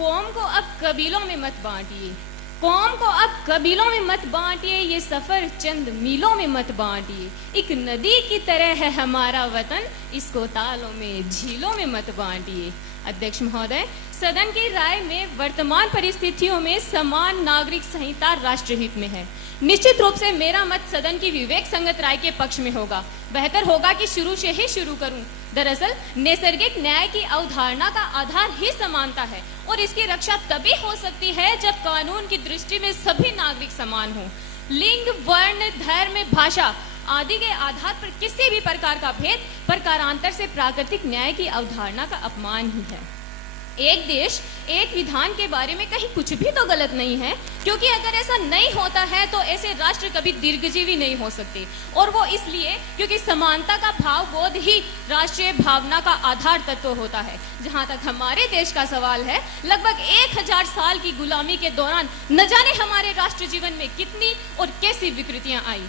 कौम को अब कबीलों में मत बांटिए, कौम को अब कबीलों में मत बांटिए, ये सफर चंद मीलों में मत बांटिए। एक नदी की तरह है हमारा वतन, इसको तालों में झीलों में मत बांटिए। अध्यक्ष महोदय, सदन की राय में वर्तमान परिस्थितियों में समान नागरिक संहिता राष्ट्रहित में है। निश्चित रूप से मेरा मत सदन की विवेक संगत राय के पक्ष में होगा। बेहतर होगा कि शुरू से ही शुरू करूं। दरअसल नैसर्गिक न्याय की अवधारणा का आधार ही समानता है और इसकी रक्षा तभी हो सकती है जब कानून की दृष्टि में सभी नागरिक समान हों। लिंग, वर्ण, धर्म, भाषा आदि के आधार पर किसी भी प्रकार का भेद प्रकारांतर से प्राकृतिक न्याय की अवधारणा का अपमान ही है। एक देश एक विधान के बारे में कहीं कुछ भी तो गलत नहीं है, क्योंकि अगर ऐसा नहीं होता है तो ऐसे राष्ट्र कभी दीर्घजीवी नहीं हो सकते। और वो इसलिए क्योंकि समानता का भाव बोध ही राष्ट्रीय भावना का आधार तत्व होता है। जहां तक हमारे देश का सवाल है, लगभग 1000 साल की गुलामी के दौरान न जाने हमारे राष्ट्र जीवन में कितनी और कैसी विकृतियां आई।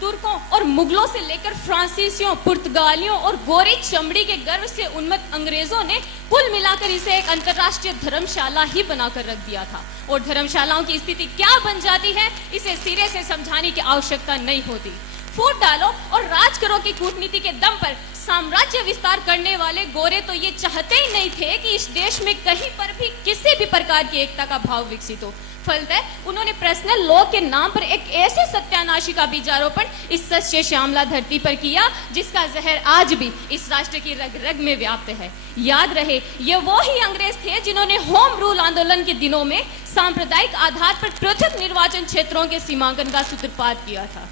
तुर्कों और मुगलों से लेकर फ्रांसीसियों, पुर्तगालियों और गोरी चमड़ी के गर्व से उन्मत्त अंग्रेजों ने कुल मिलाकर इसे एक अंतर्राष्ट्रीय धर्मशाला ही बनाकर रख दिया था। और धर्मशालाओं की स्थिति क्या बन जाती है, इसे सिरे से समझाने की आवश्यकता नहीं होती। फूट डालो और राज करो की कूटनीति के दम पर साम्राज्य विस्तार करने वाले गोरे तो ये चाहते ही नहीं थे कि इस देश में कहीं पर भी किसी भी प्रकार की एकता का भाव विकसित हो। फलतः उन्होंने पर्सनल लॉ के नाम पर एक ऐसे सत्यानाशी का बीजारोपण इस सच्चे श्यामला धरती पर किया जिसका जहर आज भी इस राष्ट्र की रग रग में व्याप्त है। याद रहे, ये वो ही अंग्रेज थे जिन्होंने होम रूल आंदोलन के दिनों में सांप्रदायिक आधार पर पृथक निर्वाचन क्षेत्रों के सीमांकन का सूत्रपात किया था।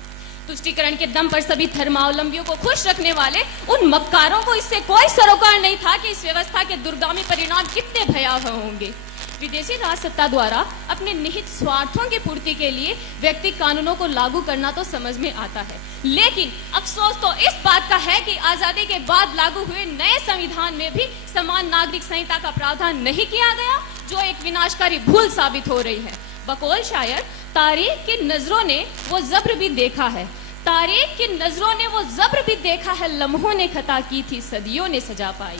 तुष्टीकरण के दम पर सभी धर्मावलंबियों को खुश रखने वाले उन मक्कारों को इससे कोई सरोकार नहीं था कि इस व्यवस्था के दुर्गामी परिणाम कितने भयावह होंगे। विदेशी राज सत्ता द्वारा अपने निहित स्वार्थों की पूर्ति के लिए व्यक्ति कानूनों को लागू करना तो समझ में आता है, लेकिन अफसोस तो इस बात का है कि आजादी के बाद लागू हुए नए संविधान में भी समान नागरिक संहिता का प्रावधान नहीं किया गया, जो एक विनाशकारी भूल साबित हो रही है। बकौल शायर, तारीख की नजरों ने वो जब्र भी देखा है, तारीख की नजरों ने वो जब्र भी देखा है, लम्हों ने खता की थी, सदियों ने सजा पाई।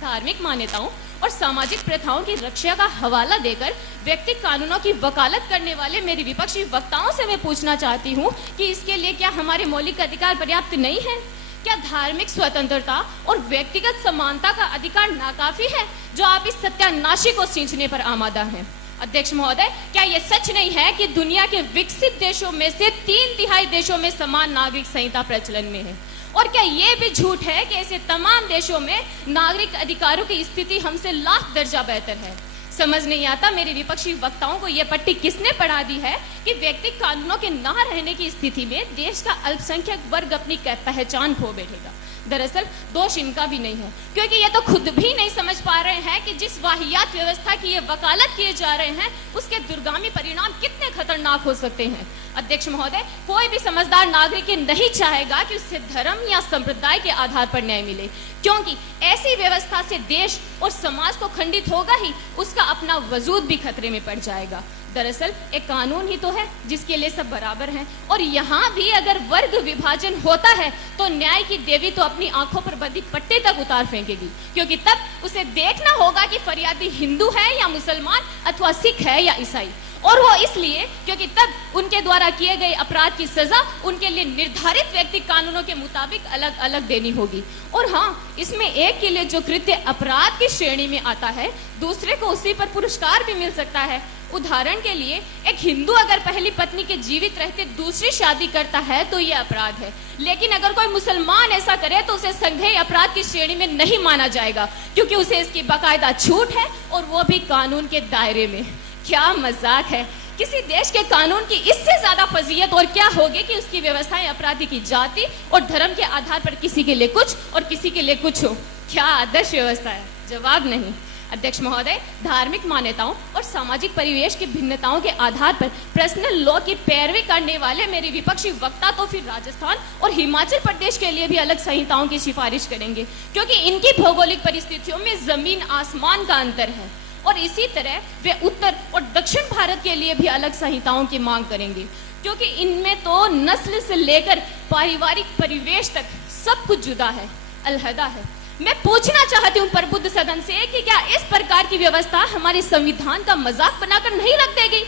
धार्मिक मान्यताओं और सामाजिक प्रथाओं की रक्षा का हवाला देकर व्यक्ति कानूनों की वकालत करने वाले मेरे विपक्षी वक्ताओं से मैं पूछना चाहती हूँ कि इसके लिए क्या हमारे मौलिक अधिकार पर्याप्त नहीं है? क्या धार्मिक स्वतंत्रता और व्यक्तिगत समानता का अधिकार नाकाफी है जो आप इस सत्यानाशी को सींचने पर आमादा हैं? अध्यक्ष महोदय, क्या यह सच नहीं है कि दुनिया के विकसित देशों में से 3/3 देशों में समान नागरिक संहिता प्रचलन में है? और क्या यह भी झूठ है कि ऐसे तमाम देशों में नागरिक अधिकारों की स्थिति हमसे लाख दर्जा बेहतर है? समझ नहीं आता मेरे विपक्षी वक्ताओं को यह पट्टी किसने पढ़ा दी है कि व्यक्ति कानूनों के ना रहने की स्थिति में देश का अल्पसंख्यक वर्ग अपनी पहचान खो बैठेगा। दरअसल दोष इनका भी नहीं है, क्योंकि ये तो खुद भी नहीं समझ पा रहे हैं कि जिस वाहियात व्यवस्था की ये वकालत किए जा रहे हैं उसके दुर्गामी परिणाम कितने खतरनाक हो सकते हैं। अध्यक्ष महोदय, कोई भी समझदार नागरिक नहीं चाहेगा कि उससे धर्म या संप्रदाय के आधार पर न्याय मिले, क्योंकि ऐसी व्यवस्था से देश और समाज तो खंडित होगा ही, उसका अपना वजूद भी खतरे में पड़ जाएगा। दरअसल एक कानून ही तो है जिसके लिए सब बराबर हैं, और यहाँ भी अगर वर्ग विभाजन होता है तो न्याय की देवी तो अपनी आंखों पर बंधी पट्टे तक उतार फेंकेगी, क्योंकि तब उसे देखना होगा कि फरियादी हिंदू है या मुसलमान अथवा सिख है या ईसाई। और वो इसलिए क्योंकि तब उनके द्वारा किए गए अपराध की सजा उनके लिए निर्धारित व्यक्ति कानूनों के मुताबिक अलग अलग देनी होगी। और हाँ, इसमें एक के लिए जो कृत्य अपराध की श्रेणी में आता है, दूसरे को उसी पर पुरस्कार भी मिल सकता है। उदाहरण के लिए, एक हिंदू अगर पहली पत्नी के जीवित रहते दूसरी शादी करता है तो यह अपराध है, लेकिन अगर कोई मुसलमान ऐसा करे तो उसे संज्ञेय अपराध की श्रेणी में नहीं माना जाएगा, क्योंकि उसे इसकी बाकायदा छूट है और वो भी कानून के दायरे में। क्या मजाक है! किसी देश के कानून की इससे ज्यादा फजीयत और क्या होगी कि उसकी व्यवस्थाएं अपराधी की जाति और धर्म के आधार पर किसी के लिए कुछ और किसी के लिए कुछ हो। क्या आदर्श व्यवस्था है? जवाब नहीं। अध्यक्ष महोदय, धार्मिक मान्यताओं और सामाजिक परिवेश की भिन्नताओं के आधार पर पर्सनल लॉ की पैरवी करने वाले मेरे विपक्षी वक्ता तो फिर राजस्थान और हिमाचल प्रदेश के लिए भी अलग संहिताओं की सिफारिश करेंगे, क्योंकि इनकी भौगोलिक परिस्थितियों में जमीन आसमान का अंतर है। और इसी तरह वे उत्तर और दक्षिण भारत के लिए भी अलग संहिताओं की मांग करेंगे, क्योंकि इनमें तो नस्ल से लेकर पारिवारिक परिवेश तक सब कुछ जुदा है, अलहदा है। मैं पूछना चाहती हूँ प्रबुद्ध सदन से कि क्या इस प्रकार की व्यवस्था हमारे संविधान का मजाक बनाकर नहीं रख देगी?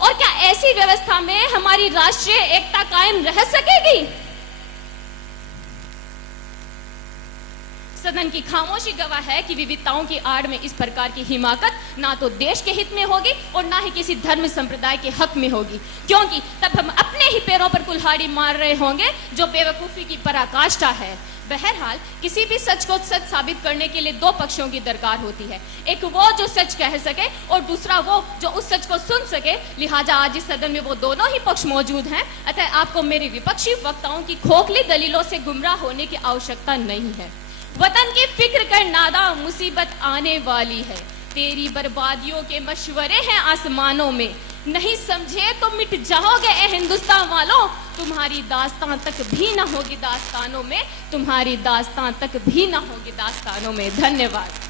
और क्या ऐसी व्यवस्था में हमारी राष्ट्रीय एकता कायम रह सकेगी? सदन की खामोशी गवाह है कि विविधताओं की आड़ में इस प्रकार की हिमाकत ना तो देश के हित में होगी और ना ही किसी धर्म संप्रदाय के हक में होगी, क्योंकि तब हम अपने ही पैरों पर कुल्हाड़ी मार रहे होंगे, जो बेवकूफी की पराकाष्ठा है। बहरहाल किसी भी सच को सच साबित करने के लिए दो पक्षों की दरकार होती है, एक वो जो सच कह सके और दूसरा वो जो उस सच को सुन सके। लिहाजा आज इस सदन में वो दोनों ही पक्ष मौजूद हैं, अतः आपको मेरे विपक्षी वक्ताओं की खोखली दलीलों से गुमराह होने की आवश्यकता नहीं है। वतन की फिक्र कर नादा, मुसीबत आने वाली है, तेरी बर्बादियों के मशवरे हैं आसमानों में, नहीं समझे तो मिट जाओगे ए हिंदुस्तान वालों, तुम्हारी दास्तान तक भी ना होगी दास्तानों में, तुम्हारी दास्तान तक भी ना होगी दास्तानों में। धन्यवाद।